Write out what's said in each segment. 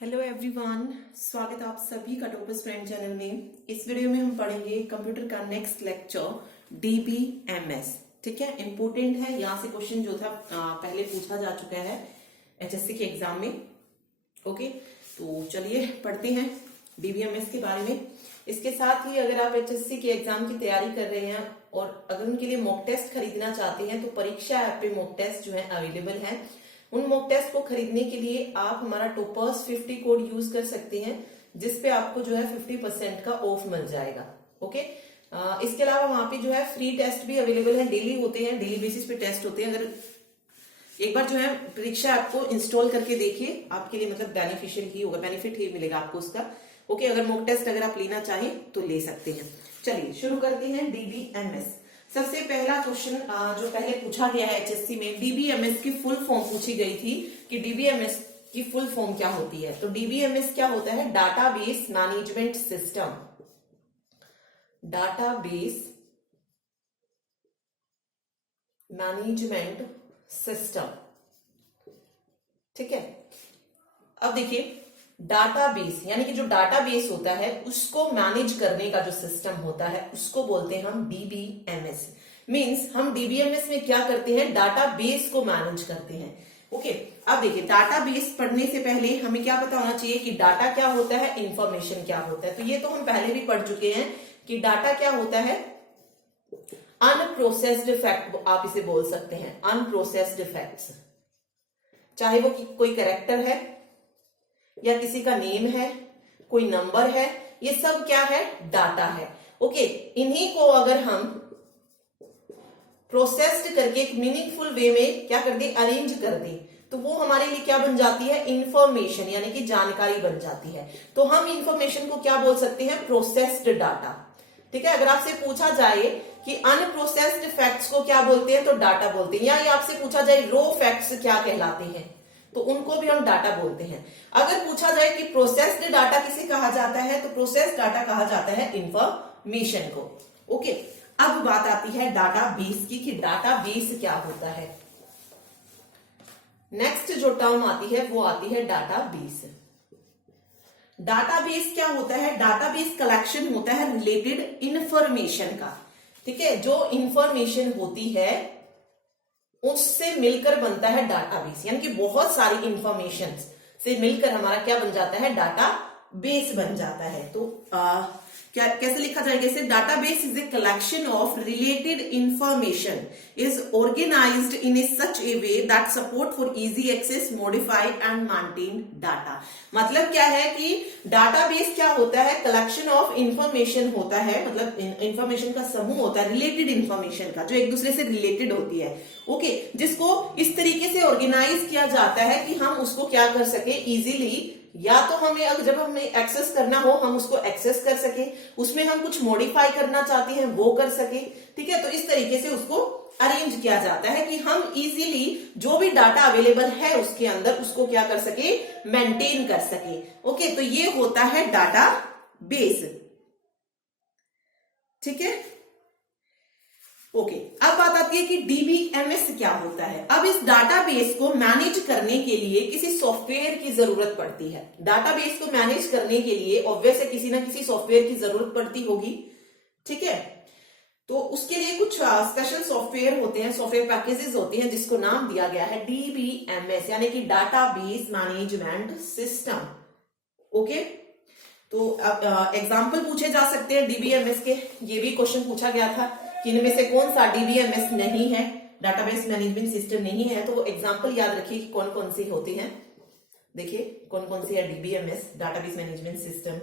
Hello everyone, स्वागत है आप सभी का टॉपर्स फ्रेंड चैनल में। इस वीडियो में हम पढ़ेंगे कंप्यूटर का नेक्स्ट लेक्चर डीबीएमएस। ठीक है, इंपोर्टेंट है। यहाँ से क्वेश्चन जो था पहले पूछा जा चुका है एचएससी के एग्जाम में। ओके, तो चलिए पढ़ते हैं डीबीएमएस के बारे में। इसके साथ ही अगर आप एचएससी के एग्जाम की तैयारी कर रहे हैं और अगर उनके लिए मॉक टेस्ट खरीदना चाहते हैं तो परीक्षा ऐप पे मॉक टेस्ट जो है अवेलेबल है। उन मॉक टेस्ट को खरीदने के लिए आप हमारा टॉपर्स 50 कोड यूज कर सकते हैं, जिसपे आपको जो है 50% का ऑफ मिल जाएगा। ओके, इसके अलावा वहां पे जो है फ्री टेस्ट भी अवेलेबल है, डेली होते हैं, डेली बेसिस पे टेस्ट होते हैं। अगर एक बार जो है परीक्षा ऐप को इंस्टॉल करके देखिए, आपके लिए मतलब बेनिफिशियल ही होगा, बेनिफिट ही मिलेगा आपको उसका। ओके, अगर मॉक टेस्ट अगर आप लेना चाहें तो ले सकते हैं। चलिए शुरू करते हैं डीबीएमएस। सबसे पहला क्वेश्चन जो पहले पूछा गया है एचएससी में, डीबीएमएस की फुल फॉर्म पूछी गई थी कि डीबीएमएस की फुल फॉर्म क्या होती है। तो डीबीएमएस क्या होता है? Database management system. Database management system. ठीक है, अब देखिए डाटाबेस यानी कि जो डाटाबेस होता है उसको मैनेज करने का जो सिस्टम होता है उसको बोलते हैं हम डीबीएमएस। मींस हम डीबीएमएस में क्या करते हैं? डाटाबेस को मैनेज करते हैं। ओके, अब देखिए डाटाबेस पढ़ने से पहले हमें क्या पता होना चाहिए कि डाटा क्या होता है, इंफॉर्मेशन क्या होता है। तो ये तो हम पहले भी पढ़ चुके हैं कि डाटा क्या होता है, अनप्रोसेस्ड फैक्ट आप इसे बोल सकते हैं। अनप्रोसेस्ड फैक्ट्स, चाहे वो कोई कैरेक्टर है या किसी का नेम है, कोई नंबर है, ये सब क्या है? डाटा है। ओके, इन्हीं को अगर हम प्रोसेस्ड करके एक मीनिंगफुल वे में क्या कर दे, अरेंज कर दे, तो वो हमारे लिए क्या बन जाती है? इंफॉर्मेशन यानी कि जानकारी बन जाती है। तो हम इंफॉर्मेशन को क्या बोल सकते हैं? Processed data. ठीक है, अगर आपसे पूछा जाए कि अनप्रोसेस्ड फैक्ट्स को क्या बोलते हैं तो डाटा बोलते हैं, या आपसे पूछा जाए रॉ फैक्ट्स क्या कहलाते हैं तो उनको भी हम डाटा बोलते हैं। अगर पूछा जाए कि प्रोसेस्ड डाटा किसे कहा जाता है तो प्रोसेस्ड डाटा कहा जाता है इंफॉर्मेशन को। ओके, अब बात आती है डाटाबेस की कि डाटाबेस क्या होता है। नेक्स्ट जो टर्म आती है वो आती है डाटाबेस। डाटाबेस क्या होता है? डाटाबेस कलेक्शन होता है रिलेटेड इंफॉर्मेशन का। ठीक है, जो इंफॉर्मेशन होती है उससे मिलकर बनता है डाटाबेस, यानी कि बहुत सारी इंफॉर्मेशन से मिलकर हमारा क्या बन जाता है? डाटाबेस बन जाता है। तो क्या कैसे लिखा जाएगा इसे? Database is a collection of related information is organised in a such a way that support for easy access, modify and maintain data. मतलब क्या है कि डाटाबेस क्या होता है? कलेक्शन ऑफ इंफॉर्मेशन होता है, मतलब इंफॉर्मेशन का समूह होता है, रिलेटेड इंफॉर्मेशन का, जो एक दूसरे से रिलेटेड होती है। ओके, जिसको इस तरीके से ऑर्गेनाइज किया जाता है कि हम उसको क्या कर सके इजीली, या तो हमें जब हमें एक्सेस करना हो हम उसको एक्सेस कर सके, उसमें हम कुछ मॉडिफाई करना चाहते हैं वो कर सके। ठीक है, तो इस तरीके से उसको अरेंज किया जाता है कि हम इजीली जो भी डाटा अवेलेबल है उसके अंदर उसको क्या कर सके? मेंटेन कर सके। ओके, तो ये होता है डाटा बेस। ठीक है, ओके, अब बात आती है कि डीबीएमएस क्या होता है। अब इस डाटाबेस को मैनेज करने के लिए किसी सॉफ्टवेयर की जरूरत पड़ती है। डाटाबेस को मैनेज करने के लिए ऑब्वियस है किसी ना किसी सॉफ्टवेयर की जरूरत पड़ती होगी। ठीक है, तो उसके लिए कुछ स्पेशल सॉफ्टवेयर होते हैं, सॉफ्टवेयर पैकेजेस होते हैं, जिसको नाम दिया गया है डीबीएमएस यानी कि डाटाबेस मैनेजमेंट सिस्टम। ओके, तो अब एग्जाम्पल पूछे जा सकते हैं डीबीएमएस के। ये भी क्वेश्चन पूछा गया था कि इनमें से कौन सा डीबीएमएस नहीं है, डाटाबेस मैनेजमेंट सिस्टम नहीं है। तो वो एग्जाम्पल याद रखिए कि कौन कौन सी होती हैं। देखिए कौन कौन सी है डीबीएमएस, डाटाबेस मैनेजमेंट सिस्टम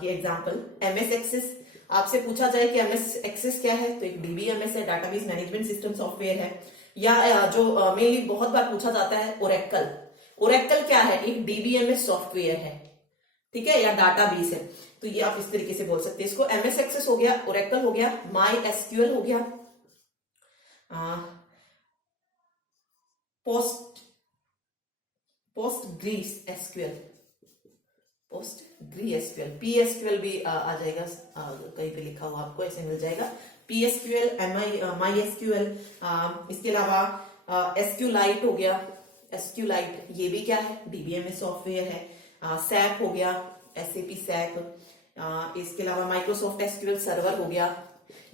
की एग्जाम्पल। एमएस एक्सेस, आपसे पूछा जाए कि एमएस एक्सेस क्या है तो एक डीबीएमएस है, डाटाबेस मैनेजमेंट सिस्टम सॉफ्टवेयर है। या जो मेनली बहुत बार पूछा जाता है ओरेकल। ओरेकल क्या है? एक डीबीएमएस सॉफ्टवेयर है। ठीक है, या डाटाबेस है। तो ये आप इस तरीके से बोल सकते हैं इसको। एमएस एक्सेस हो गया, ओरेकल हो गया, माई एसक्यूएल हो गया, पोस्टग्रीस एसक्यूएल, पीएसक्यूएल भी आ जाएगा, कहीं पे लिखा हुआ आपको ऐसे मिल जाएगा। पीएसक्यूएल, माई एसक्यूएल, इसके अलावा एसक्यूलाइट हो गया। एसक्यूलाइट ये भी क्या है? डीबीएमएस सॉफ्टवेयर है। सैप हो गया, एसएपी सैप, इसके अलावा माइक्रोसॉफ्ट एसक्यूएल सर्वर हो गया।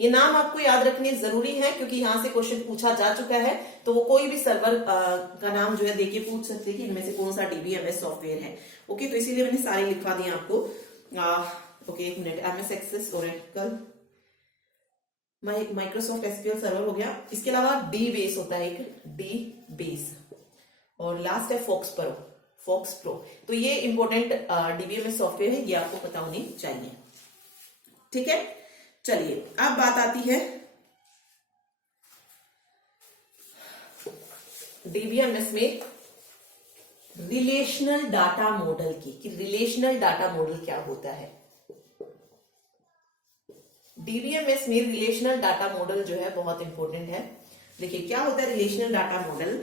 ये नाम आपको याद रखने जरूरी है क्योंकि यहां से क्वेश्चन पूछा जा चुका है, तो वो कोई भी सर्वर का नाम जो है देखिए पूछ सकते हैं कि इनमें से कौन सा डीबीएमएस सॉफ्टवेयर है। ओके, तो इसीलिए मैंने सारे लिखवा दिए आपको। ओके, एक minute, MS access, Oracle, Microsoft SQL server हो गया। इसके अलावा डी बेस होता है, एक डी बेस, और लास्ट है फोक्स प्रो। तो ये इंपॉर्टेंट डीबीएमएस सॉफ्टवेयर है, ये आपको पता होनी चाहिए। ठीक है, चलिए अब बात आती है डीबीएमएस में रिलेशनल डाटा मॉडल की, कि रिलेशनल डाटा मॉडल क्या होता है। डीबीएमएस में रिलेशनल डाटा मॉडल जो है बहुत इंपॉर्टेंट है। देखिए क्या होता है relational data model.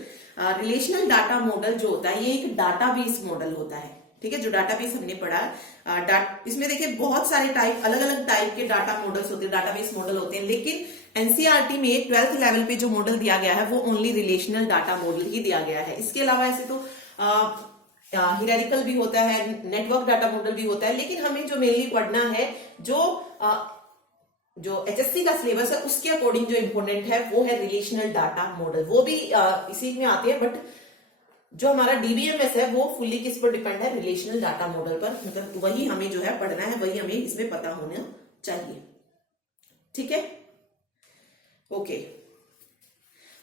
Relational data model जो होता है ये एक डाटाबेस मॉडल होता है। ठीक है, जो डाटाबेस हमने पढ़ा, इसमें देखिए बहुत सारे टाइप, अलग अलग टाइप के डाटा मॉडल्स होते हैं, डाटाबेस मॉडल होते हैं, लेकिन एनसीईआरटी में 12th लेवल पे जो मॉडल दिया गया है वो ओनली रिलेशनल डाटा मॉडल ही दिया गया है। इसके अलावा ऐसे तो हिरारिकल भी होता है, नेटवर्क डाटा मॉडल भी होता है, लेकिन हमें जो मेनली पढ़ना है, जो एचएससी का सिलेबस है उसके अकॉर्डिंग जो इंपोर्टेंट है वो है रिलेशनल डाटा मॉडल। वो भी इसी में आते हैं, बट जो हमारा डीबीएमएस है वो फुल्ली किस पर डिपेंड है, रिलेशनल डाटा मॉडल पर। मतलब वही हमें जो है पढ़ना है, वही हमें इसमें पता होना चाहिए। ठीक है, ओके,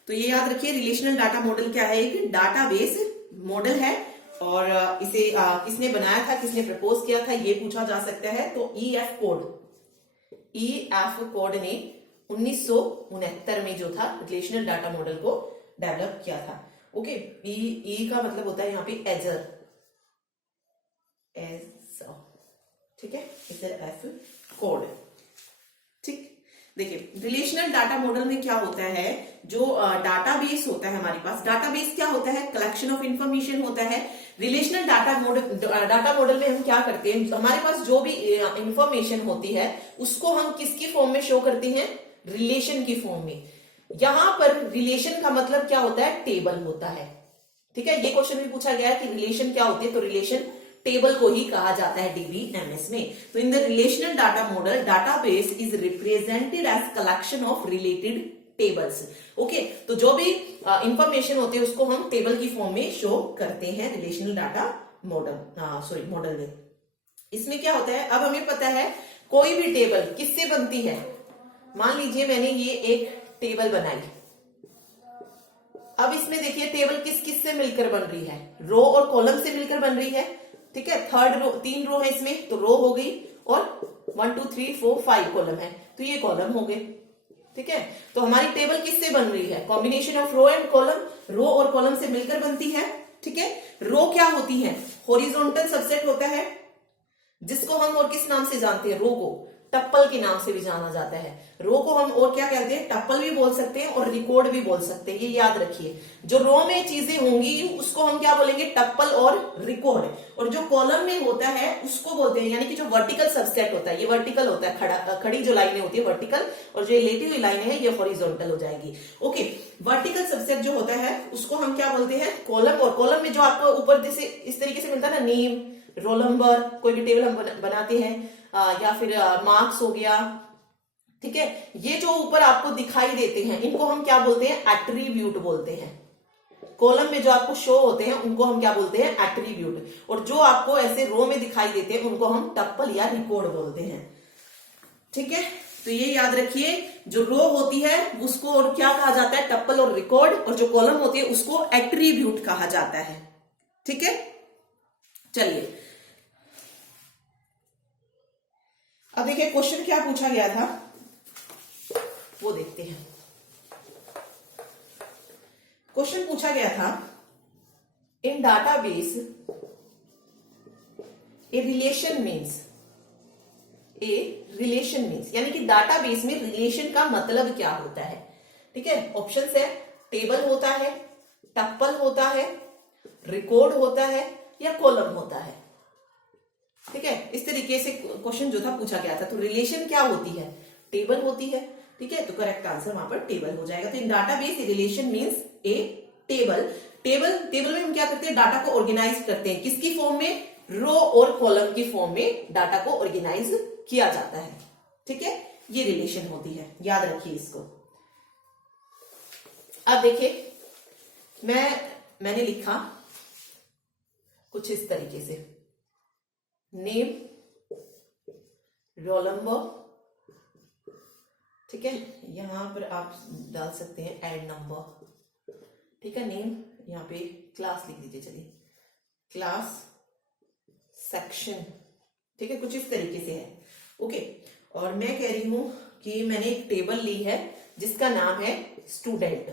तो ये याद रखिए रिलेशनल डाटा मॉडल क्या है, एक डाटाबेस मॉडल है, और इसे किसने बनाया था, किसने प्रपोज किया था, ये पूछा जा सकता है। तो ईएफ कोड ने 1969 में जो था रिलेशनल डाटा मॉडल को डेवलप किया था। ओके, ई का मतलब होता है यहाँ पे एजर, ठीक है, इधर एफ कोड। ठीक, देखिए रिलेशनल डाटा मॉडल में क्या होता है, जो डाटाबेस होता है हमारे पास, डाटाबेस क्या होता है, कलेक्शन ऑफ इंफॉर्मेशन होता है। रिलेशनल डाटा मॉडल में हम क्या करते हैं, हमारे पास जो भी इंफॉर्मेशन होती है उसको हम किसकी फॉर्म में शो करते हैं, रिलेशन की फॉर्म में। यहां पर रिलेशन का मतलब क्या होता है, टेबल होता है। ठीक है, ये क्वेश्चन भी पूछा गया है कि रिलेशन क्या होती है, तो रिलेशन टेबल को ही कहा जाता है डीबीएमएस में। तो in the relational data model, database is represented as collection of related tables. Okay, तो जो भी इंफॉर्मेशन होती है उसको हम टेबल की फॉर्म में शो करते हैं रिलेशनल डाटा मॉडल में। इसमें क्या होता है, अब हमें पता है कोई भी टेबल किससे बनती है। मान लीजिए मैंने ये एक टेबल बनाई, अब इसमें देखिए टेबल किस किस से मिलकर बन रही है, रो और कॉलम से मिलकर बन रही है। ठीक है, थर्ड रो, 3 रो है इसमें, तो रो हो गई, और 1 2 3 4 5 कॉलम है, तो ये कॉलम हो गए। ठीक है, तो हमारी टेबल किससे बन रही है, combination of row and column, row और कॉलम से मिलकर बनती है। ठीक है, रो क्या होती है, हॉरिजॉन्टल सबसेट होता है, जिसको हम और किस नाम से जानते हैं, रो को टप्पल के नाम से भी जाना जाता है। रो को हम और क्या कहते हैं, टप्पल भी बोल सकते हैं और रिकॉर्ड भी बोल सकते हैं, ये याद रखिए। जो रो में चीजें होंगी उसको हम क्या बोलेंगे, टप्पल और रिकॉर्ड, और जो कॉलम में होता है उसको बोलते हैं, यानी कि जो वर्टिकल सबसेट होता है, ये वर्टिकल होता है, खड़ी जो लाइनें होती है वर्टिकल, और जो लेटी हुई लाइनें हैं ये हॉरिजॉन्टल हो जाएगी। ओके, वर्टिकल सबसेट जो होता है उसको हम क्या बोलते हैं, कॉलम। और कॉलम में जो आपको ऊपर से इस तरीके से मिलता है ना, नेम, रोल नंबर, कोई भी टेबल हम बनाते हैं, या फिर मार्क्स हो गया। ठीक है, ये जो ऊपर आपको दिखाई देते हैं इनको हम क्या बोलते हैं, एट्रीब्यूट बोलते हैं। कॉलम में जो आपको शो होते हैं उनको हम क्या बोलते हैं, एट्रीब्यूट, और जो आपको ऐसे रो में दिखाई देते हैं उनको हम टप्पल या रिकॉर्ड बोलते हैं। ठीक है, तो ये याद रखिए, जो रो होती है उसको और क्या कहा जाता है, टप्पल और रिकॉर्ड, और जो कॉलम होती है उसको एट्रीब्यूट कहा जाता है। ठीक है, चलिए अब देखिए क्वेश्चन क्या पूछा गया था वो देखते हैं। क्वेश्चन पूछा गया था, इन डाटाबेस ए रिलेशन मीन्स, यानी कि डाटाबेस में रिलेशन का मतलब क्या होता है। ठीक है, ऑप्शन है, टेबल होता है, टप्पल होता है, रिकॉर्ड होता है, या कॉलम होता है। ठीक है, इस तरीके से क्वेश्चन जो था पूछा गया था। तो रिलेशन क्या होती है, टेबल होती है। ठीक है, तो करेक्ट आंसर वहां पर टेबल हो जाएगा। तो इन डाटाबेस रिलेशन मींस ए टेबल में हम क्या करते हैं, डाटा को ऑर्गेनाइज करते हैं, किसकी फॉर्म में, रो और कॉलम की फॉर्म में डाटा को ऑर्गेनाइज किया जाता है। ठीक है, ये रिलेशन होती है, याद रखिए इसको। अब देखिए मैंने लिखा कुछ इस तरीके से, नेम, रोल नंबर, ठीक है, यहां पर आप डाल सकते हैं ऐड नंबर, ठीक है, नेम, यहां पे क्लास लिख दीजिए, चलिए क्लास, सेक्शन, ठीक है, कुछ इस तरीके से है। ओके, और मैं कह रही हूं कि मैंने एक टेबल ली है जिसका नाम है स्टूडेंट।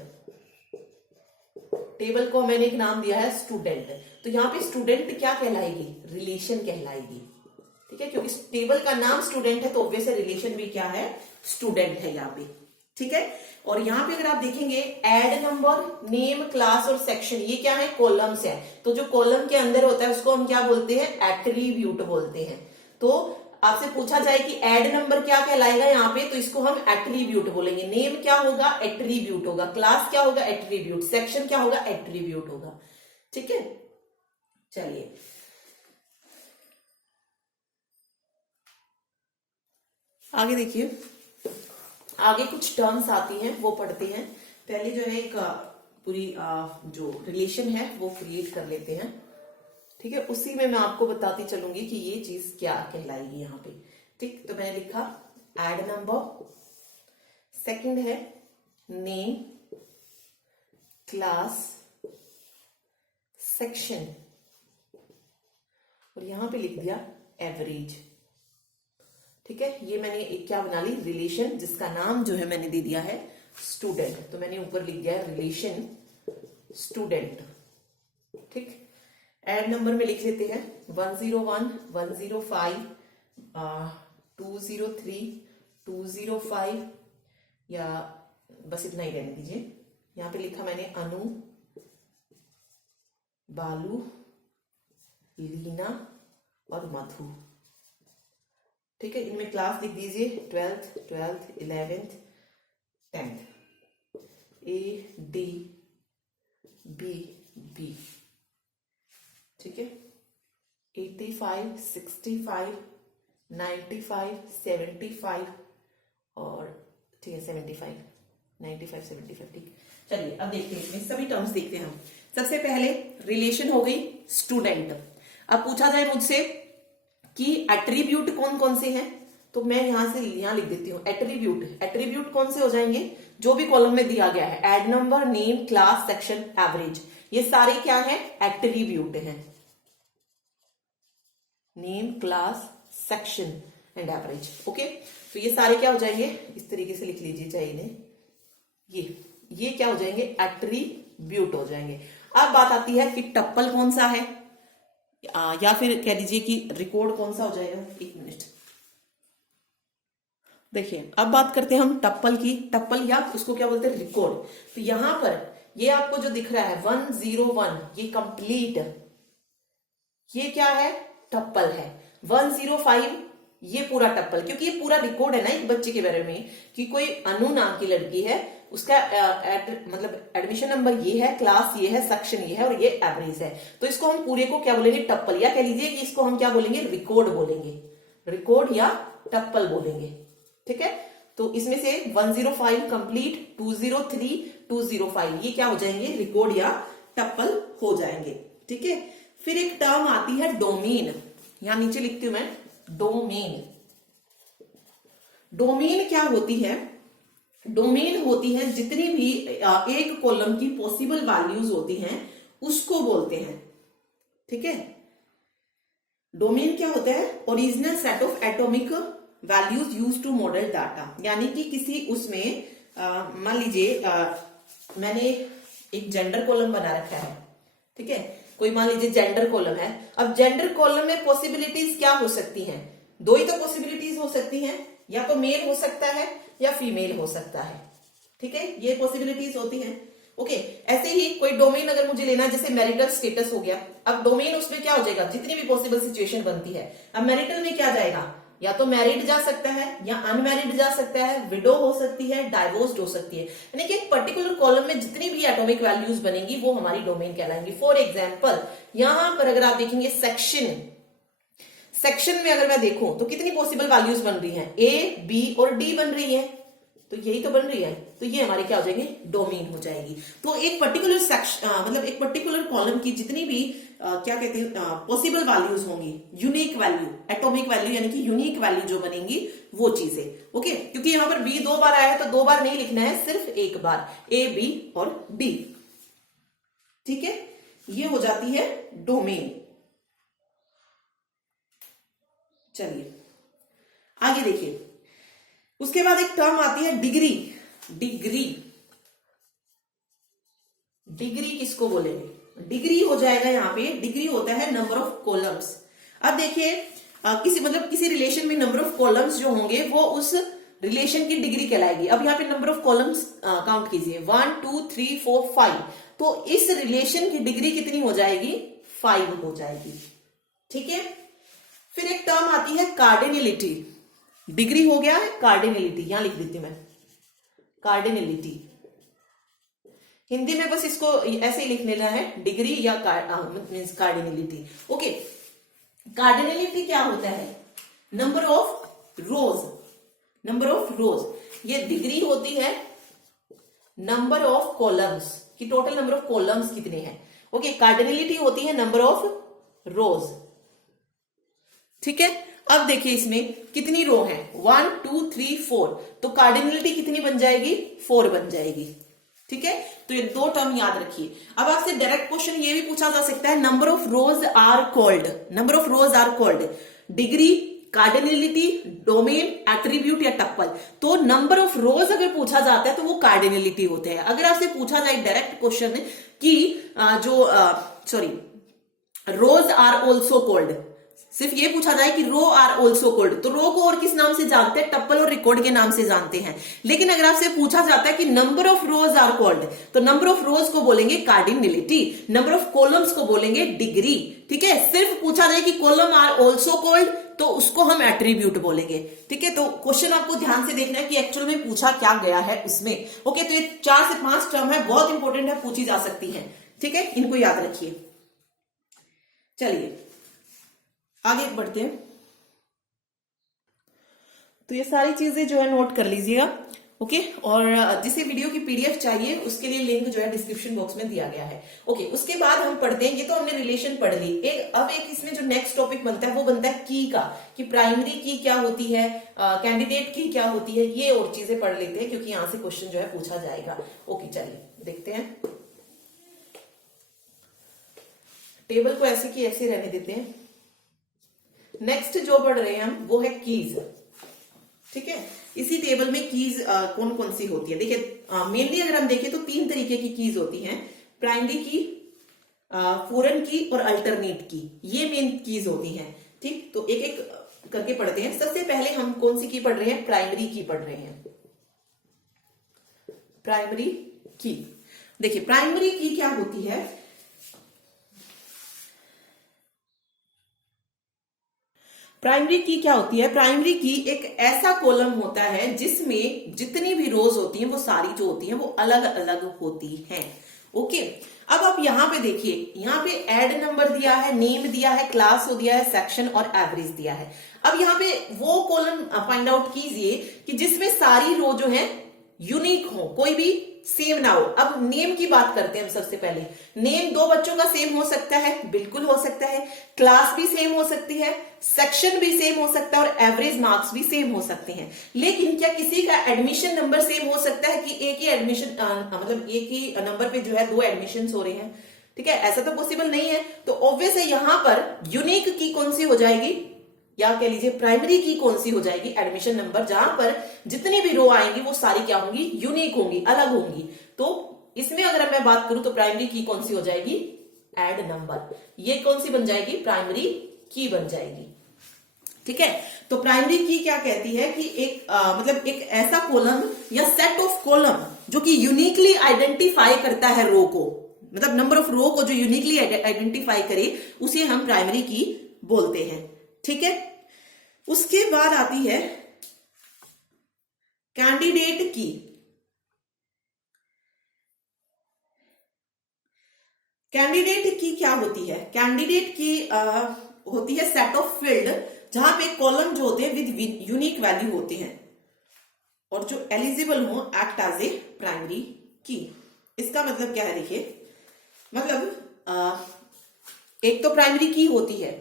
टेबल को मैंने एक नाम दिया है स्टूडेंट, तो यहां पे स्टूडेंट क्या कहलाएगी, रिलेशन कहलाएगी। ठीक है, क्योंकि टेबल का नाम स्टूडेंट है तो ऑब्वियस रिलेशन भी क्या है, स्टूडेंट है यहाँ पे। ठीक है, और यहाँ पे अगर आप देखेंगे ऐड नंबर, नेम, क्लास और सेक्शन, ये क्या है, कॉलम्स है। तो जो कॉलम के अंदर होता है उसको हम क्या बोलते हैं, एट्रीब्यूट बोलते हैं। तो आपसे पूछा जाए कि ऐड नंबर क्या कहलाएगा यहाँ पे, तो इसको हम एट्रीब्यूट बोलेंगे। नेम क्या होगा, एट्रीब्यूट होगा। क्लास क्या होगा, एट्रीब्यूट। सेक्शन क्या होगा, एट्रीब्यूट होगा। ठीक है, चलिए आगे देखिए, आगे कुछ टर्म्स आती हैं वो पढ़ते हैं। पहले जो है एक पूरी जो रिलेशन है वो क्रिएट कर लेते हैं। ठीक है, उसी में मैं आपको बताती चलूंगी कि ये चीज क्या कहलाएगी यहाँ पे। ठीक, तो मैंने लिखा ऐड नंबर, सेकंड है नेम, क्लास, सेक्शन, और यहां पे लिख दिया एवरेज। ठीक है, ये मैंने एक क्या बना ली, रिलेशन, जिसका नाम जो है मैंने दे दिया है स्टूडेंट। तो मैंने ऊपर लिख दिया है रिलेशन स्टूडेंट। ठीक, ऐड नंबर में लिख लेते हैं 101, 105, 203, 205, या बस इतना ही रहने दीजिए। यहां पे लिखा मैंने अनु, बालू, लीना और मधु। ठीक है, इनमें क्लास लिख दीजिए 12th, 11th, 10th, A, D, B, B। ठीक है, 85, 65, 95, 75 और ठीक है 75, 95, 75। ठीक, चलिए अब देखते हैं, इसमें सभी टर्म्स देखते हैं हम। सबसे पहले रिलेशन हो गई स्टूडेंट। अब पूछा जाए मुझसे कि एट्रीब्यूट कौन कौन से हैं, तो मैं यहां से यहां लिख देती हूं एट्रीब्यूट। एट्रीब्यूट कौन से हो जाएंगे, जो भी कॉलम में दिया गया है, add number, name, class, section, average, ये सारे क्या है, एट्रीब्यूट हैं। Name, class, section and average. Okay, तो ये सारे क्या हो जाएंगे, इस तरीके से लिख लीजिए चाहे इन्हें, ये क्या हो जाएंगे, एट्रीब्यूट हो जाएंगे। अब बात आती है कि टप्पल कौन सा है, या फिर कह दीजिए कि रिकॉर्ड कौन सा हो जाएगा। एक मिनट, देखिए अब बात करते हैं हम टप्पल की। टप्पल या उसको क्या बोलते हैं, रिकॉर्ड। तो यहां पर ये आपको जो दिख रहा है 101, ये कंप्लीट, ये क्या है, टप्पल है। 105 ये पूरा टप्पल, क्योंकि ये पूरा रिकॉर्ड है ना एक बच्चे के बारे में कि कोई अनु नाम की लड़की है, उसका मतलब एडमिशन नंबर ये है, क्लास ये है, सेक्शन ये है और ये एवरेज है। तो इसको हम पूरे को क्या बोलेंगे, टप्पल, या कह लीजिए कि इसको हम क्या बोलेंगे, रिकॉर्ड बोलेंगे, रिकॉर्ड या टप्पल बोलेंगे। ठीक है, तो इसमें से 105 कंप्लीट, 203, 205 ये क्या हो जाएंगे, रिकॉर्ड या टप्पल हो जाएंगे। ठीक है, फिर एक टर्म आती है डोमेन, यहां नीचे लिखती हूं मैं डोमेन। डोमेन क्या होती है, डोमेन होती है जितनी भी एक कॉलम की पॉसिबल वैल्यूज होती हैं उसको बोलते हैं। ठीक है, डोमेन क्या होता है, original set of atomic values use to model data, यानी कि किसी उसमें मान लीजिए मैंने एक जेंडर कॉलम बना रखा है। ठीक है, कोई मान लीजिए जेंडर कॉलम है। अब जेंडर कॉलम में पॉसिबिलिटीज क्या हो सकती हैं, दो ही तो पॉसिबिलिटीज हो सकती हैं, या तो मेल हो सकता है या फीमेल हो सकता है। ठीक है, ये पॉसिबिलिटीज होती हैं। ओके, ऐसे ही कोई डोमेन अगर मुझे लेना है, जैसे मैरिटल स्टेटस हो गया, अब डोमेन उसमें क्या हो जाएगा, जितनी भी पॉसिबल सिचुएशन बनती है। अब मैरिटल में क्या जाएगा, या तो मैरिड जा सकता है या अनमैरिड जा सकता है, विडो हो सकती है, डाइवोर्स्ड हो सकती है, यानी कि एक पर्टिकुलर कॉलम में जितनी भी एटॉमिक वैल्यूज बनेंगी वो हमारी डोमेन कहलाएंगी। फॉर एग्जांपल यहां पर अगर आप देखेंगे सेक्शन, सेक्शन में अगर मैं देखूं तो कितनी पॉसिबल वैल्यूज बन रही हैं, ए, बी और डी बन रही है, तो यही तो बन रही है, तो ये हमारी क्या हो जाएगी, डोमेन हो जाएगी। तो एक पर्टिकुलर सेक्शन मतलब एक पर्टिकुलर कॉलम की जितनी भी क्या कहते हैं पॉसिबल वैल्यूज होंगी, यूनिक वैल्यू, एटॉमिक वैल्यू यानी कि यूनिक वैल्यू जो बनेंगी वो चीजें, ओके। क्योंकि यहां पर बी 2 बार आया है तो 2 बार नहीं लिखना है, सिर्फ एक बार, ए, बी और डी, ठीक है। ये हो जाती है डोमेन। चलिए आगे देखिए, उसके बाद एक टर्म आती है डिग्री। डिग्री, डिग्री किसको बोलेंगे, डिग्री हो जाएगा यहां पे, डिग्री होता है नंबर ऑफ कॉलम्स। अब देखिए किसी रिलेशन में नंबर ऑफ कॉलम्स जो होंगे वो उस रिलेशन की डिग्री कहलाएगी। अब यहाँ पे नंबर ऑफ कॉलम्स काउंट कीजिए, 1 2 3 4 5, तो इस रिलेशन की डिग्री कितनी हो जाएगी, 5 हो जाएगी, ठीक है। फिर एक टर्म आती है कार्डिनलिटी। डिग्री हो गया है, कार्डिनलिटी यहां लिख देती हूं मैं, कार्डिनलिटी। हिंदी में बस इसको ऐसे ही लिख लेना है, डिग्री या मीन्स कार्डिनलिटी, ओके। कार्डिनलिटी क्या होता है, number of rose, number of रोज। ये डिग्री होती है नंबर ऑफ कॉलम्स की, टोटल नंबर ऑफ कॉलम्स कितने हैं, ओके। कार्डिनलिटी होती है नंबर ऑफ रोज, ठीक है। अब देखिए इसमें कितनी रो है, 1 2 3 4, तो कार्डिनलिटी कितनी बन जाएगी, 4 बन जाएगी, ठीक है। तो ये 2 टर्म याद रखिए। अब आपसे डायरेक्ट क्वेश्चन ये भी पूछा जा सकता है, number of rows are called, number of rows are called degree, cardinality, domain, attribute या टप्पल। तो नंबर ऑफ रोज अगर पूछा जाता है तो वो कार्डिनलिटी होते हैं। अगर आपसे पूछा जाए डायरेक्ट क्वेश्चन कि रोज आर ऑल्सो कॉल्ड, सिर्फ ये पूछा जाए कि रो आर ऑल्सो कॉल्ड, तो रो को और किस नाम से जानते हैं, टप्पल और रिकॉर्ड के नाम से जानते हैं। लेकिन अगर आपसे पूछा जाता है कि number of rows are called, तो नंबर ऑफ रोज को बोलेंगे कार्डिनलिटी, नंबर ऑफ कॉलम्स को बोलेंगे डिग्री, ठीक है। सिर्फ पूछा जाए कि कॉलम आर ऑल्सो कॉल्ड, तो उसको हम एट्रीब्यूट बोलेंगे, ठीक है। तो क्वेश्चन आपको ध्यान से देखना है कि एक्चुअल में पूछा क्या गया है उसमें, ओके। तो ये 4 से 5 टर्म है, बहुत इंपॉर्टेंट है, पूछी जा सकती है, ठीक है, इनको याद रखिए। चलिए आगे बढ़ते हैं। तो ये सारी चीजें जो है नोट कर लीजिएगा, ओके। और जिसे वीडियो की पीडीएफ चाहिए उसके लिए लिंक जो है डिस्क्रिप्शन बॉक्स में दिया गया है, ओके। उसके बाद हम पढ़ते हैं, ये तो हमने रिलेशन पढ़ ली, अब एक इसमें जो नेक्स्ट टॉपिक बनता है वो बनता है की का, कि प्राइमरी की क्या होती है, कैंडिडेट की क्या होती है, ये और चीजें पढ़ लेते हैं क्योंकि यहां से क्वेश्चन जो है पूछा जाएगा, ओके। चलिए देखते हैं, टेबल को ऐसे की ऐसे रहने देते हैं। नेक्स्ट जो पढ़ रहे हैं हम वो है कीज, ठीक है। इसी टेबल में कीज कौन कौन सी होती है, देखिए मेनली अगर हम देखें तो 3 तरीके की कीज होती हैं, प्राइमरी की, फॉरेन की और अल्टरनेट की, ये मेन कीज होती हैं, ठीक। तो एक एक करके पढ़ते हैं। सबसे पहले हम कौन सी की पढ़ रहे हैं, प्राइमरी की पढ़ रहे हैं, प्राइमरी की। देखिए प्राइमरी की क्या होती है, प्राइमरी की क्या होती है, प्राइमरी की एक ऐसा कॉलम होता है जिसमें जितनी भी रोज होती हैं वो सारी जो होती हैं वो अलग अलग होती हैं, ओके। अब आप यहां पे देखिए, यहां पे ऐड नंबर दिया है, नेम दिया है, क्लास दिया है, सेक्शन और एवरेज दिया है। अब यहां पे वो कॉलम फाइंड आउट कीजिए कि जिसमें सारी रो जो है यूनिक हो, कोई भी सेम ना हो। अब नेम की बात करते हैं हम सबसे पहले। नेम 2 बच्चों का सेम हो सकता है, बिल्कुल हो सकता है, क्लास भी सेम हो सकती है, सेक्शन भी सेम हो सकता है और एवरेज मार्क्स भी सेम हो सकते हैं। लेकिन क्या किसी का एडमिशन नंबर सेम हो सकता है कि एक ही एडमिशन मतलब एक ही नंबर पे जो है 2 एडमिशन हो रहे हैं, ठीक है, ऐसा तो पॉसिबल नहीं है। तो ऑब्वियस है यहां पर यूनिक की कौन सी हो जाएगी, या कह लीजिए प्राइमरी की कौन सी हो जाएगी, एडमिशन नंबर, जहां पर जितनी भी रो आएंगी वो सारी क्या होंगी, यूनिक होंगी, अलग होंगी। तो इसमें अगर मैं बात करूं तो प्राइमरी की कौन सी हो जाएगी, ऐड नंबर, ये कौन सी बन जाएगी, प्राइमरी की बन जाएगी, ठीक है। तो प्राइमरी की क्या कहती है कि एक मतलब एक ऐसा कॉलम या सेट ऑफ कॉलम जो कि यूनिकली आइडेंटिफाई करता है रो को, मतलब नंबर ऑफ रो को जो यूनिकली आइडेंटिफाई करे उसे हम प्राइमरी की बोलते हैं, ठीक है। उसके बाद आती है कैंडिडेट की। कैंडिडेट की क्या होती है, कैंडिडेट की होती है सेट ऑफ फील्ड जहां पे कॉलम जो होते हैं विद यूनिक वैल्यू होते हैं और जो एलिजिबल हो एक्ट एज ए प्राइमरी की। इसका मतलब क्या है, देखिए मतलब एक तो प्राइमरी की होती है,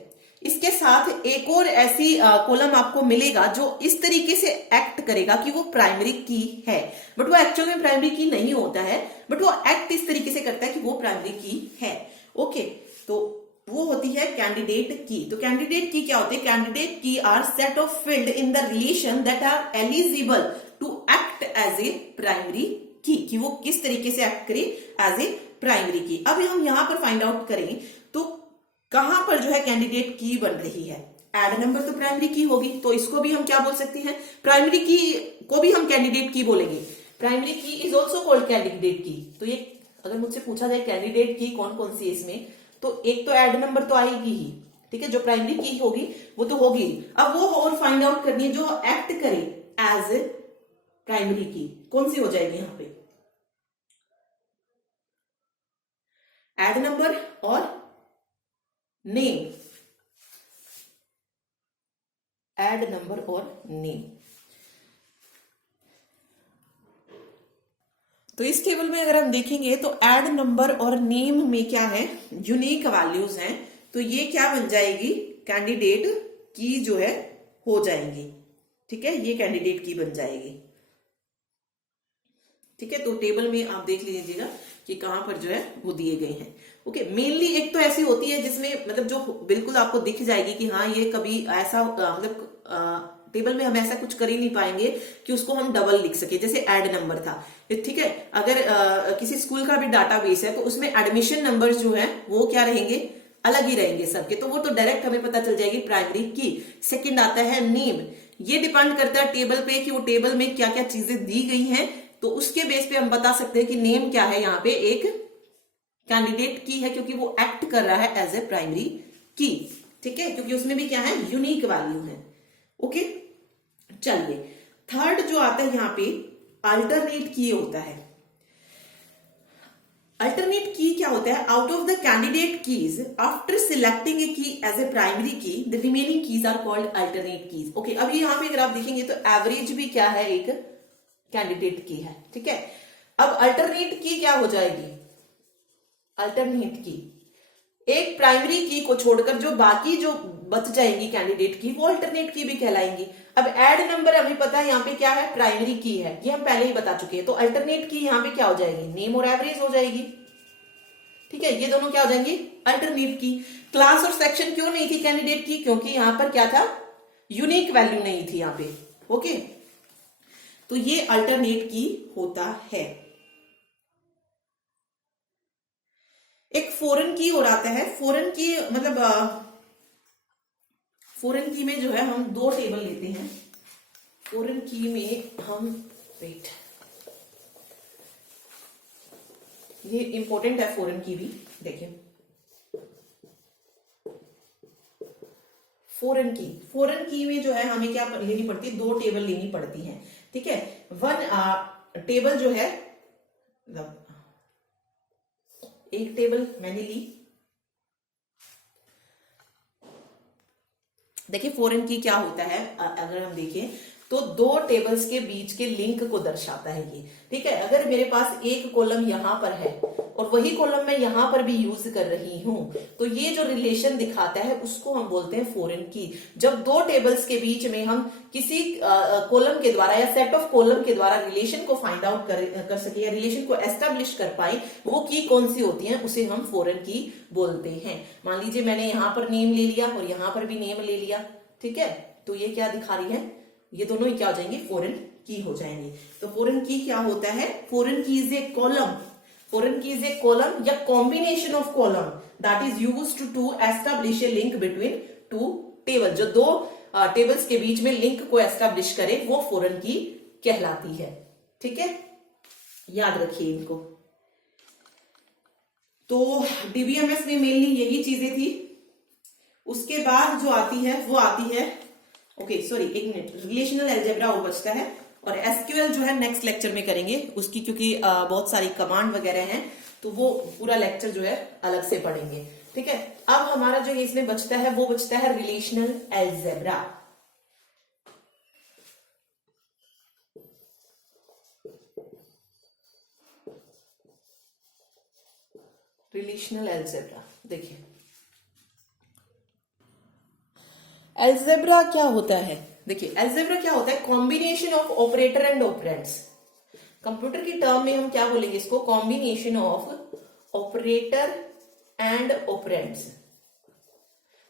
इसके साथ एक और ऐसी कॉलम आपको मिलेगा जो इस तरीके से एक्ट करेगा कि वो प्राइमरी की है, बट वो एक्चुअल में प्राइमरी की नहीं होता है, बट वो एक्ट इस तरीके से करता है कि वो प्राइमरी की है। ओके, तो वो होती है कैंडिडेट की। तो कैंडिडेट की क्या होती है? Candidate key are set of field in the relation that are eligible to act as a primary key, कि वो किस तरीके से एक्ट करे एज ए प्राइमरी की। अब हम यहां पर फाइंड आउट करें तो कहां पर जो है कैंडिडेट की बन रही है? एड नंबर तो प्राइमरी की होगी, तो इसको भी हम क्या बोल सकते हैं? प्राइमरी की को भी हम कैंडिडेट की बोलेंगे। प्राइमरी की इज ऑल्सो कॉल्ड कैंडिडेट की। तो ये अगर मुझसे पूछा जाए कैंडिडेट की कौन कौन सी है इसमें, तो एक तो एड नंबर तो आएगी ही, ठीक है, जो प्राइमरी की होगी वो तो होगी। अब वो और फाइंड आउट करनी है जो एक्ट करे एज ए प्राइमरी की, कौन सी हो जाएगी यहां पे? एड नंबर और नेम। एड नंबर और नेम। तो इस टेबल में अगर हम देखेंगे तो एड नंबर और नेम में क्या है? यूनिक वैल्यूज हैं, तो ये क्या बन जाएगी? कैंडिडेट की जो है हो जाएंगी, ठीक है, ये कैंडिडेट की बन जाएगी, ठीक है। तो टेबल में आप देख लीजिएगा कि कहां पर जो है वो दिए गए हैं। ओके, मेनली एक तो ऐसी होती है जिसमें मतलब जो बिल्कुल आपको दिख जाएगी कि हाँ ये कभी ऐसा मतलब टेबल में हम ऐसा कुछ कर ही नहीं पाएंगे कि उसको हम डबल लिख सके, जैसे एड नंबर था, ठीक है। अगर किसी स्कूल का भी डाटाबेस है तो उसमें एडमिशन नंबर जो है वो क्या रहेंगे? अलग ही रहेंगे सबके, तो वो तो डायरेक्ट हमें पता चल जाएगी प्राइमरी की। सेकंड आता है नेम। ये डिपेंड करता है टेबल पे कि वो टेबल में क्या क्या चीजें दी गई हैं, तो उसके बेस पे हम बता सकते हैं कि नेम क्या है, यहाँ पे एक कैंडिडेट की है क्योंकि वो एक्ट कर रहा है एज ए प्राइमरी की, ठीक है, क्योंकि उसमें भी क्या है? यूनिक वैल्यू है। ओके, चलिए थर्ड जो आता है यहाँ पे अल्टरनेट की होता है। अल्टरनेट की क्या होता है? Out of the candidate keys after selecting a key as a primary key the remaining keys are called alternate keys. Okay, अभी यहाँ पे अगर आप देखेंगे तो एवरेज भी क्या है? एक कैंडिडेट की है, ठीक है। अब अल्टरनेट की क्या हो जाएगी? अल्टरनेट की एक प्राइमरी की को छोड़कर जो बाकी जो बच जाएंगी कैंडिडेट की वो अल्टरनेट की भी कहलाएंगी। अब एड नंबर हमें पता है यहाँ पे क्या है? प्राइमरी की है, ये हम पहले ही बता चुके हैं। तो अल्टरनेट की यहाँ पे क्या हो जाएगी? नेम और एवरेज हो जाएगी, ठीक है, ये दोनों क्या हो जाएंगी? अल्टरनेट की। क्लास और सेक्शन क्यों नहीं थी कैंडिडेट की? क्योंकि यहां पर क्या था? यूनिक वैल्यू नहीं थी यहाँ पे। ओके, तो ये अल्टरनेट की होता है। एक फॉरेन की और आता है। फॉरेन की मतलब फॉरेन की में जो है हम दो टेबल लेते हैं। फॉरेन की में हम वेट, ये इंपॉर्टेंट है फॉरेन की भी, देखिए फॉरेन की में जो है हमें क्या लेनी पड़ती है? दो टेबल लेनी पड़ती है, ठीक है। वन टेबल जो है एक टेबल मैंने ली, देखिए फॉरेन की क्या होता है अगर हम देखें तो दो टेबल्स के बीच के लिंक को दर्शाता है ये, ठीक है। अगर मेरे पास एक कॉलम यहां पर है और वही कॉलम मैं यहां पर भी यूज कर रही हूं, तो ये जो रिलेशन दिखाता है उसको हम बोलते हैं फॉरेन की। जब दो टेबल्स के बीच में हम किसी कॉलम के द्वारा या सेट ऑफ कॉलम के द्वारा रिलेशन को फाइंड आउट कर सके या रिलेशन को एस्टेब्लिश कर पाए, वो की कौन सी होती है? उसे हम फॉरेन की बोलते हैं। मान लीजिए मैंने यहां पर नेम ले लिया और यहां पर भी नेम ले लिया, ठीक है, तो ये क्या दिखा रही है? ये दोनों ही क्या हो जाएंगे? फॉरेन की हो जाएंगे। तो फॉरेन की क्या होता है? Foreign key is a column. Foreign key is a column या combination of column that is used to establish a link between two table. जो दो टेबल्स के बीच में लिंक को एस्टैब्लिश करे वो फॉरेन की कहलाती है, ठीक है, याद रखिए इनको। तो डीबीएमएस में मेनली यही चीजें थी। उसके बाद जो आती है वो आती है एक मिनट, रिलेशनल अलजेब्रा और बचता है, और एसक्यूएल जो है नेक्स्ट लेक्चर में करेंगे उसकी, क्योंकि बहुत सारी कमांड वगैरह हैं तो वो पूरा लेक्चर जो है अलग से पढ़ेंगे। ठीक है, अब हमारा जो ये इसमें बचता है वो बचता है रिलेशनल अलजेब्रा। रिलेशनल अलजेब्रा देखिए, अलजेब्रा क्या होता है? देखिए अलजेब्रा क्या होता है? Combination of operator and operands. Computer की टर्म में हम क्या बोलेंगे इसको? Combination of operator and operands.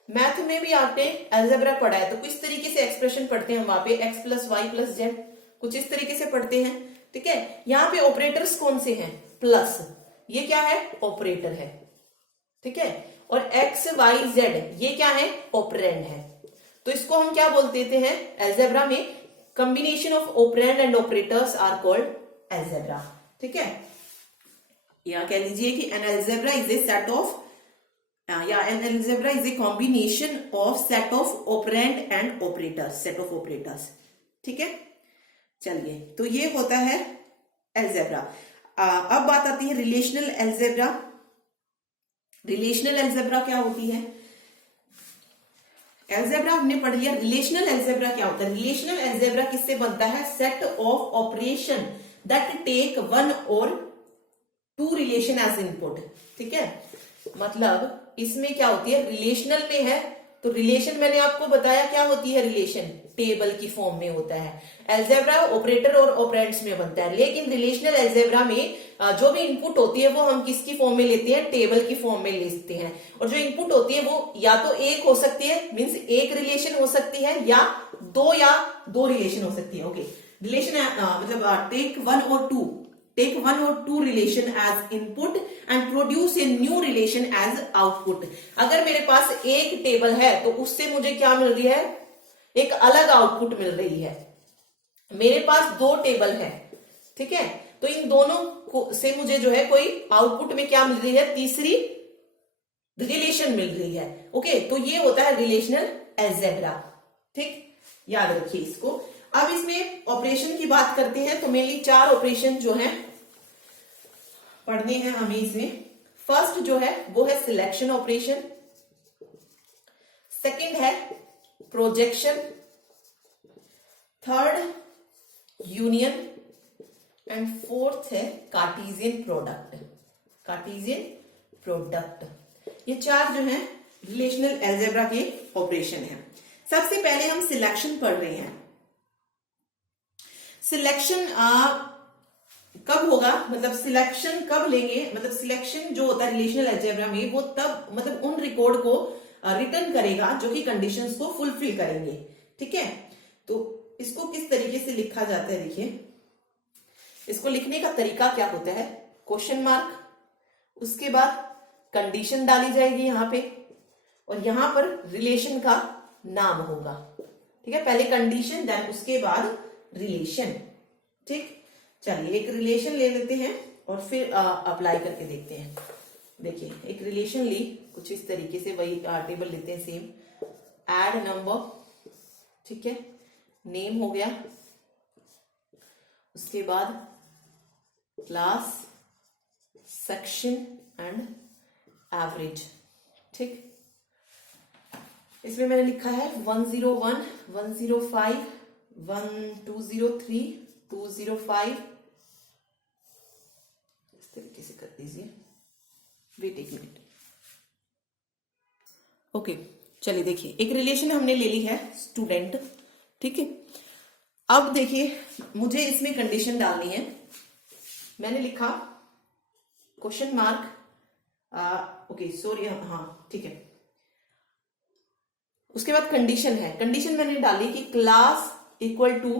Math में भी आपने अलजेब्रा पढ़ा है, तो किस तरीके से एक्सप्रेशन पढ़ते हैं वहां पे? X plus Y plus Z, कुछ इस तरीके से पढ़ते हैं। ठीक है, यहाँ पे ऑपरेटर्स कौन से हैं? प्लस, ये क्या है? ऑपरेटर है। ठीक है, और एक्स वाई जेड ये क्या है? ऑपरेंड है। तो इसको हम क्या बोल देते हैं अलजेब्रा में? Combination of operand and operators are called algebra. ठीक है, या कह लीजिए कि an algebra is a set of या an algebra is a combination of set of operand and operators, set of operators. ठीक है, चलिए, तो ये होता है अलजेब्रा। अब बात आती है रिलेशनल अलजेब्रा। रिलेशनल अलजेब्रा क्या होती है? अलजेब्रा हमने पढ़ लिया। रिलेशनल अलजेब्रा क्या होता है? रिलेशनल अलजेब्रा किससे बनता है? Set of operation that take one और टू रिलेशन एज इनपुट। ठीक है, मतलब इसमें क्या होती है? रिलेशनल में है तो रिलेशन मैंने आपको बताया क्या होती है? रिलेशन टेबल की फॉर्म में होता है। अलजेब्रा ऑपरेटर और ऑपरेंड्स में बनता है, लेकिन रिलेशनल अलजेब्रा में जो भी इनपुट होती है वो हम किसकी फॉर्म में लेते हैं? टेबल की फॉर्म में लेते हैं। और जो इनपुट होती है वो या तो एक हो सकती है, मींस एक रिलेशन हो सकती है, या दो रिलेशन हो सकती है। ओके, रिलेशन मतलब टेक वन और two relation as input and produce a new relation as output. अगर मेरे पास एक टेबल है तो उससे मुझे क्या मिल रही है? एक अलग आउटपुट मिल रही है। मेरे पास दो टेबल है, ठीक है, तो इन दोनों से मुझे जो है कोई आउटपुट में क्या मिल रही है? तीसरी रिलेशन मिल रही है। ओके, तो ये होता है रिलेशनल अलजेब्रा। ठीक, याद रखिए इसको। अब इसमें ऑपरेशन की बात करते हैं तो मेनली 4 ऑपरेशन जो है पढ़ने हैं हमें इसमें। फर्स्ट जो है वो है सिलेक्शन ऑपरेशन, सेकंड है projection, third union and fourth है कार्टेशियन प्रोडक्ट। कार्टेशियन प्रोडक्ट, ये 4 जो है रिलेशनल अलजेब्रा के ऑपरेशन है। सबसे पहले हम सिलेक्शन पढ़ रहे हैं। सिलेक्शन कब होगा? मतलब सिलेक्शन कब लेंगे? मतलब सिलेक्शन जो होता है रिलेशनल अलजेब्रा में वो तब मतलब उन रिकॉर्ड को रिटर्न करेगा जो कि कंडीशंस को फुलफिल करेंगे। ठीक है, तो इसको किस तरीके से लिखा जाता है? देखिए, इसको लिखने का तरीका क्या होता है? क्वेश्चन मार्क, उसके बाद कंडीशन डाली जाएगी यहां पे, और यहां पर रिलेशन का नाम होगा। ठीक है, पहले कंडीशन देन उसके बाद रिलेशन। ठीक, चलिए एक रिलेशन ले लेते हैं और फिर अप्लाई करके देखते हैं। देखिए, एक रिलेशन ली कुछ इस तरीके से, वही टेबल लेते हैं सेम। ऐड नंबर, ठीक है, नेम हो गया, उसके बाद क्लास, सेक्शन एंड एवरेज। ठीक, इसमें मैंने लिखा है 101, 105, 203, 205, इस तरीके से कर दीजिए। वेट एक मिनट। ओके, चलिए देखिए, एक रिलेशन हमने ले ली है स्टूडेंट। ठीक है, अब देखिए मुझे इसमें कंडीशन डालनी है। मैंने लिखा क्वेश्चन मार्क, ओके सॉरी, हाँ ठीक है। उसके बाद कंडीशन है, कंडीशन मैंने डाली कि क्लास इक्वल टू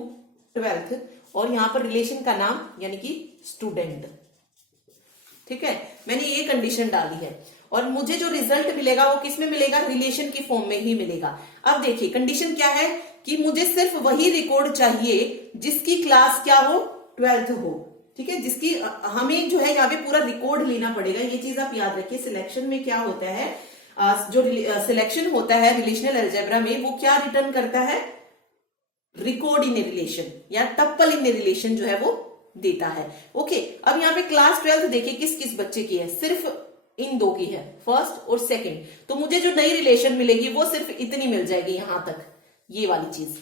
12th और यहां पर रिलेशन का नाम यानी कि स्टूडेंट। ठीक है, मैंने ये कंडीशन डाली है और मुझे जो रिजल्ट मिलेगा वो किस में मिलेगा? रिलेशन की फॉर्म में ही मिलेगा। अब देखिए कंडीशन क्या है कि मुझे सिर्फ वही रिकॉर्ड चाहिए जिसकी क्लास क्या हो? 12th हो। ठीक है, जिसकी हमें जो है यहाँ पे पूरा रिकॉर्ड लेना पड़ेगा। ये चीज आप याद रखिए। सिलेक्शन में क्या होता है, जो सिलेक्शन होता है रिलेशनल अलजेब्रा में, वो क्या रिटर्न करता है? रिकॉर्ड इन ए रिलेशन या टप्पल इन ए रिलेशन जो है वो देता है। ओके, अब यहाँ पे क्लास 12th देखिए किस किस बच्चे की है? सिर्फ इन दो की है, फर्स्ट और सेकंड। तो मुझे जो नई रिलेशन मिलेगी वो सिर्फ इतनी मिल जाएगी यहां तक, ये वाली चीज,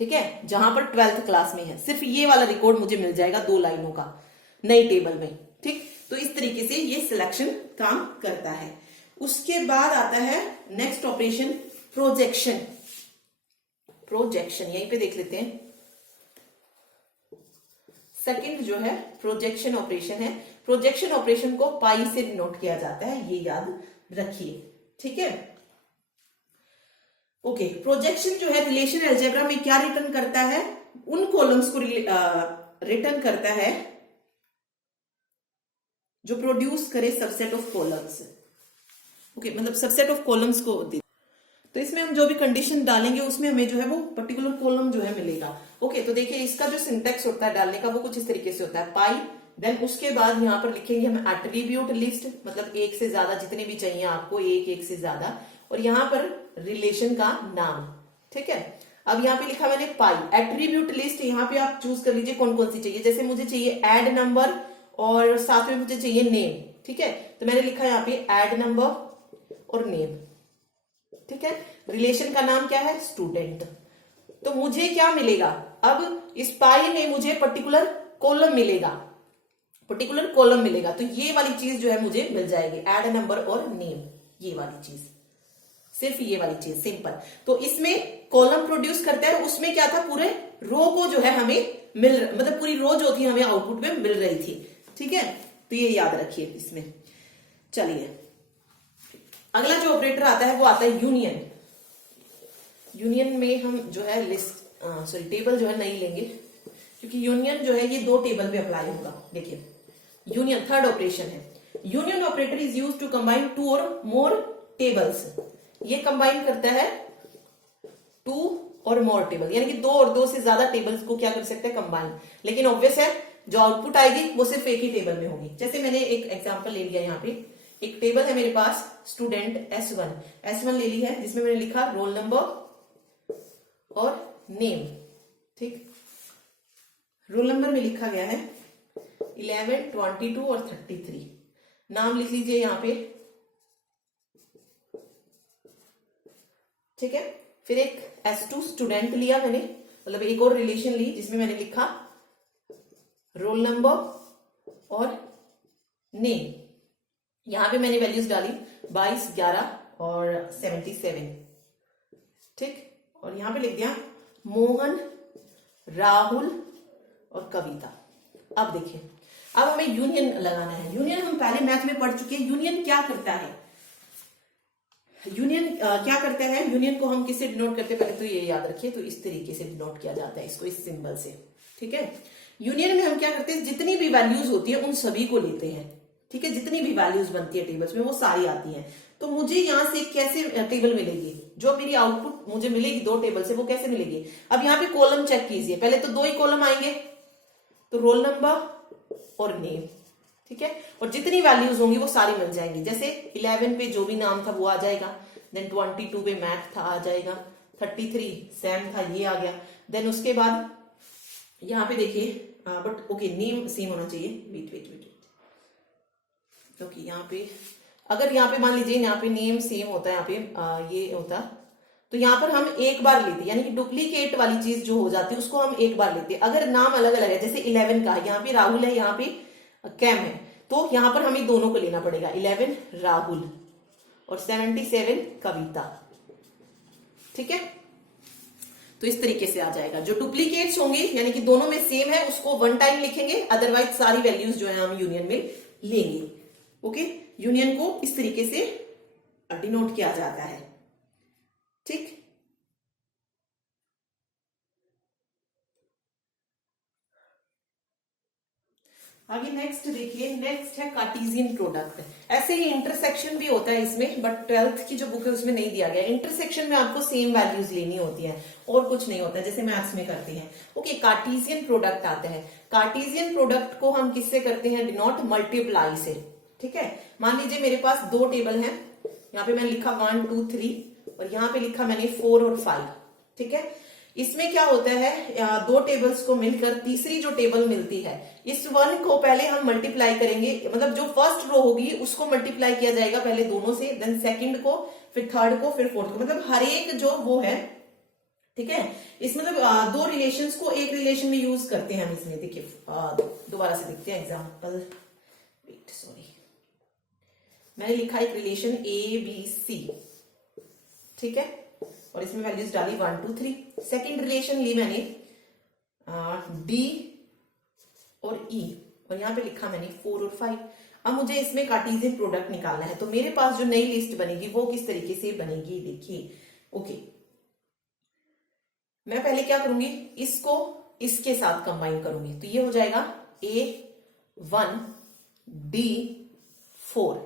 ठीक है। जहां पर 12th क्लास में है सिर्फ ये वाला रिकॉर्ड मुझे मिल जाएगा 2 लाइनों का नई टेबल में, ठीक। तो इस तरीके से ये सिलेक्शन काम करता है। उसके बाद आता है नेक्स्ट ऑपरेशन, प्रोजेक्शन। प्रोजेक्शन यहीं पे देख लेते हैं। सेकंड जो है प्रोजेक्शन ऑपरेशन है। प्रोजेक्शन ऑपरेशन को पाई से डिनोट किया जाता है, ये याद रखिए, ठीक है। ओके, प्रोजेक्शन जो है रिलेशन अलजेब्रा में क्या रिटर्न करता है, उन कॉलम्स को रिटर्न करता है जो प्रोड्यूस करे सबसेट ऑफ कॉलम्स। ओके, मतलब सबसेट ऑफ कॉलम्स को दे। तो इसमें हम जो भी कंडीशन डालेंगे उसमें हमें जो है वो पर्टिकुलर कॉलम जो है मिलेगा। ओके, तो देखिए इसका जो सिंटेक्स होता है डालने का वो कुछ इस तरीके से होता है, पाई, देन उसके बाद यहाँ पर लिखेंगे हम एट्रीब्यूट लिस्ट, मतलब एक से ज्यादा जितने भी चाहिए आपको, एक से ज्यादा, और यहाँ पर रिलेशन का नाम, ठीक है। अब यहाँ पे लिखा मैंने पाई, एट्रीब्यूट लिस्ट, यहाँ पे आप चूज कर लीजिए कौन कौन सी चाहिए। जैसे मुझे चाहिए ऐड नंबर और साथ में मुझे चाहिए नेम, ठीक है। तो मैंने लिखा यहाँ पे ऐड नंबर और नेम, ठीक है। रिलेशन का नाम क्या है, स्टूडेंट। तो मुझे क्या मिलेगा, अब इस पाई में मुझे पर्टिकुलर कॉलम मिलेगा, पर्टिकुलर कॉलम मिलेगा। तो ये वाली चीज जो है मुझे मिल जाएगी, ऐड नंबर और नेम, ये वाली चीज, सिर्फ ये वाली चीज, सिंपल। तो इसमें कॉलम प्रोड्यूस करता है, उसमें क्या था, पूरे रो को जो है हमें मतलब पूरी रो जो थी हमें आउटपुट में मिल रही थी, ठीक है। तो ये याद रखिए इसमें। चलिए अगला जो ऑपरेटर आता है वो आता है यूनियन। यूनियन में हम जो है लिस्ट टेबल जो है नहीं लेंगे, क्योंकि यूनियन जो है ये 2 टेबल पे अप्लाई होगा। देखिए यूनियन थर्ड ऑपरेशन है। Union operator is use to combine 2 और मोर टेबल्स। ये कंबाइन करता है 2 और मोर टेबल, यानी कि 2 और 2 से ज्यादा टेबल्स को क्या कर सकते हैं, कंबाइन। लेकिन ऑब्वियस है जो आउटपुट आएगी वो सिर्फ एक ही टेबल में होगी। जैसे मैंने एक एग्जांपल ले लिया, यहाँ पे एक टेबल है मेरे पास, स्टूडेंट S1 ले ली है, जिसमें मैंने लिखा रोल नंबर और नेम, ठीक। रोल नंबर में लिखा गया है 11, 22 और 33। नाम लिख लीजिए यहाँ पे, ठीक है। फिर एक S2 स्टूडेंट लिया मैंने, मतलब एक और रिलेशन ली जिसमें मैंने लिखा रोल नंबर और नेम। यहां पे मैंने वैल्यूज डाली 22, 11 और 77, ठीक। और यहां पे लिख दिया मोहन, राहुल और कविता। अब देखिए, अब हमें यूनियन लगाना है। यूनियन हम पहले मैथ में पढ़ चुके हैं। यूनियन क्या करता है, यूनियन क्या करता है, यूनियन को हम किससे डिनोट करते हैं, पहले तो ये याद रखिए। तो इस तरीके से डिनोट किया जाता है इसको, इस सिंबल से, ठीक है। यूनियन में हम क्या करते हैं, जितनी भी वैल्यूज होती है उन सभी को लेते हैं, ठीक है। जितनी भी वैल्यूज बनती है टेबल्स में वो सारी आती हैं। तो मुझे यहां से कैसे टेबल मिलेगी, जो मेरी आउटपुट मुझे मिलेगी 2 टेबल से, वो कैसे मिलेगी। अब यहाँ पे कॉलम चेक कीजिए, पहले तो 2 ही कॉलम आएंगे, तो रोल नंबर और नेम, ठीक है। और जितनी वैल्यूज होंगी वो सारी मिल जाएंगी। जैसे 11 पे जो भी नाम था वो आ जाएगा, देन 22 पे मैथ था आ जाएगा, 33 सैम था ये आ गया। देन उसके बाद यहाँ पे देखिए, बट ओके नेम सेम होना चाहिए, वेट ओके। यहाँ पे अगर यहाँ पे मान लीजिए यहाँ पे नेम सेम होता है, यहाँ पे ये होता, तो यहाँ पर हम एक बार लेते, यानी कि डुप्लीकेट वाली चीज जो हो जाती है उसको हम एक बार लेते। अगर नाम अलग अलग है, जैसे 11 का यहाँ पे राहुल है, यहाँ पे कैम है, तो यहाँ पर हमें दोनों को लेना पड़ेगा, 11 राहुल और 77 कविता, ठीक है। तो इस तरीके से आ जाएगा। जो डुप्लीकेट्स होंगे यानी कि दोनों में सेम है उसको 1 टाइम लिखेंगे, अदरवाइज सारी वैल्यूज जो है हम यूनियन में लेंगे। ओके, यूनियन को इस तरीके से डिनोट किया जाता है, ठीक। आगे नेक्स्ट देखिए, नेक्स्ट है कार्टेशियन प्रोडक्ट। ऐसे ही इंटरसेक्शन भी होता है इसमें, बट 12th की जो बुक है उसमें नहीं दिया गया। इंटरसेक्शन में आपको सेम वैल्यूज लेनी होती है और कुछ नहीं होता है, जैसे मैथ्स में करते हैं। ओके, कार्टेशियन प्रोडक्ट आता है। कार्टेशियन प्रोडक्ट को हम किससे करते हैं, डिनोट मल्टीप्लाई से, ठीक है। मान लीजिए मेरे पास 2 टेबल हैं, यहाँ पे मैंने लिखा 1, 2, 3 और यहाँ पे लिखा मैंने 4 और 5, ठीक है। इसमें क्या होता है, दो टेबल्स को मिलकर तीसरी जो टेबल मिलती है, इस 1 को पहले हम मल्टीप्लाई करेंगे, मतलब जो फर्स्ट रो होगी उसको मल्टीप्लाई किया जाएगा पहले दोनों से, देन सेकंड को, फिर थर्ड को, फिर फोर्थ को, मतलब हर एक जो वो है, ठीक है। इस मतलब दो रिलेशंस को एक रिलेशन में यूज करते हैं हम इसमें। देखिए दोबारा से देखते हैं एग्जांपल, सॉरी मैंने लिखा एक रिलेशन ABC, ठीक है, और इसमें वैल्यूज डाली 1 2 3। सेकंड रिलेशन ली मैंने D और E, और यहां पे लिखा मैंने 4 और 5। अब मुझे इसमें कार्टेशियन प्रोडक्ट निकालना है, तो मेरे पास जो नई लिस्ट बनेगी वो किस तरीके से बनेगी, देखिए। ओके, मैं पहले क्या करूंगी, इसको इसके साथ कंबाइन करूंगी, तो ये हो जाएगा A1 D4,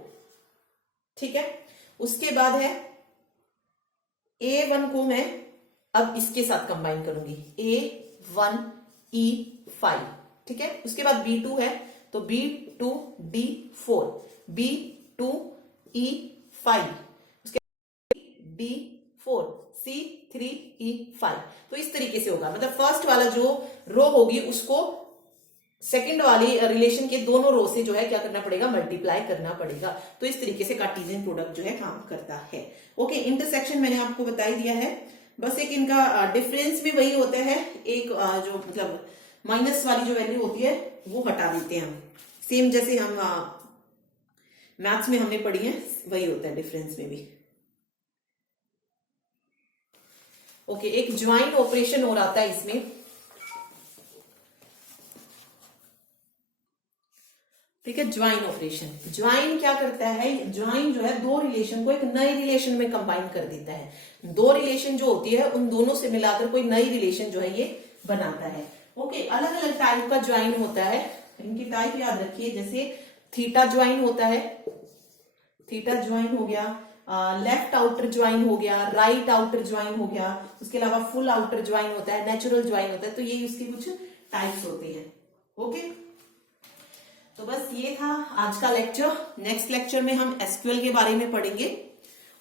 ठीक है। उसके बाद है A1 को मैं अब इसके साथ कंबाइन करूंगी, A1 E5, ठीक है। उसके बाद B2 है तो B2 D4, B2 E5, उसके बाद D4 C3 E5। तो इस तरीके से होगा, मतलब फर्स्ट वाला जो रो होगी उसको सेकंड वाली रिलेशन के दोनों रो से जो है क्या करना पड़ेगा, मल्टीप्लाई करना पड़ेगा। तो इस तरीके से कार्टेशियन प्रोडक्ट जो है काम करता है। ओके, इंटरसेक्शन मैंने आपको बता ही दिया है, बस एक इनका डिफरेंस भी वही होता है, एक जो मतलब माइनस वाली जो वैल्यू होती है वो हटा देते हैं हम, सेम जैसे हम मैथ्स में हमने पढ़ी है वही होता है डिफरेंस में भी। ओके, एक ज्वाइन ऑपरेशन और आता है इसमें, ठीक है। ज्वाइन ऑपरेशन, ज्वाइन क्या करता है, ज्वाइन जो है दो रिलेशन को एक नए रिलेशन में कंबाइन कर देता है। दो रिलेशन जो होती है उन दोनों से मिलाकर कोई नई रिलेशन जो है ये बनाता है। ओके, अलग अलग टाइप का ज्वाइन होता है, इनकी टाइप याद रखिए, जैसे थीटा ज्वाइन होता है, थीटा ज्वाइन हो गया, लेफ्ट आउटर ज्वाइन हो गया, राइट आउटर ज्वाइन हो गया, उसके अलावा फुल आउटर ज्वाइन होता है, नेचुरल ज्वाइन होता है। तो ये उसकी कुछ टाइप्स होती हैं। ओके, तो बस ये था आज का लेक्चर। नेक्स्ट लेक्चर में हम एसक्यूएल के बारे में पढ़ेंगे,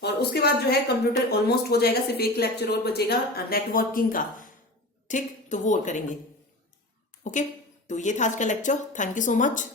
और उसके बाद जो है कंप्यूटर ऑलमोस्ट हो जाएगा, सिर्फ एक लेक्चर और बचेगा नेटवर्किंग का, ठीक, तो वो और करेंगे। ओके, तो ये था आज का lecture. Thank you so much.